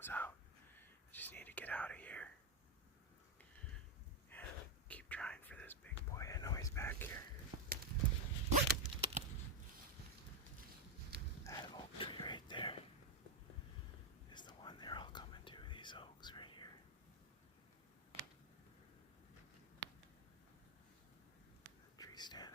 goes out. I just need to get out of here and keep trying for this big boy. I know he's back here. That oak tree right there is the one they're all coming to, these oaks right here. The tree stand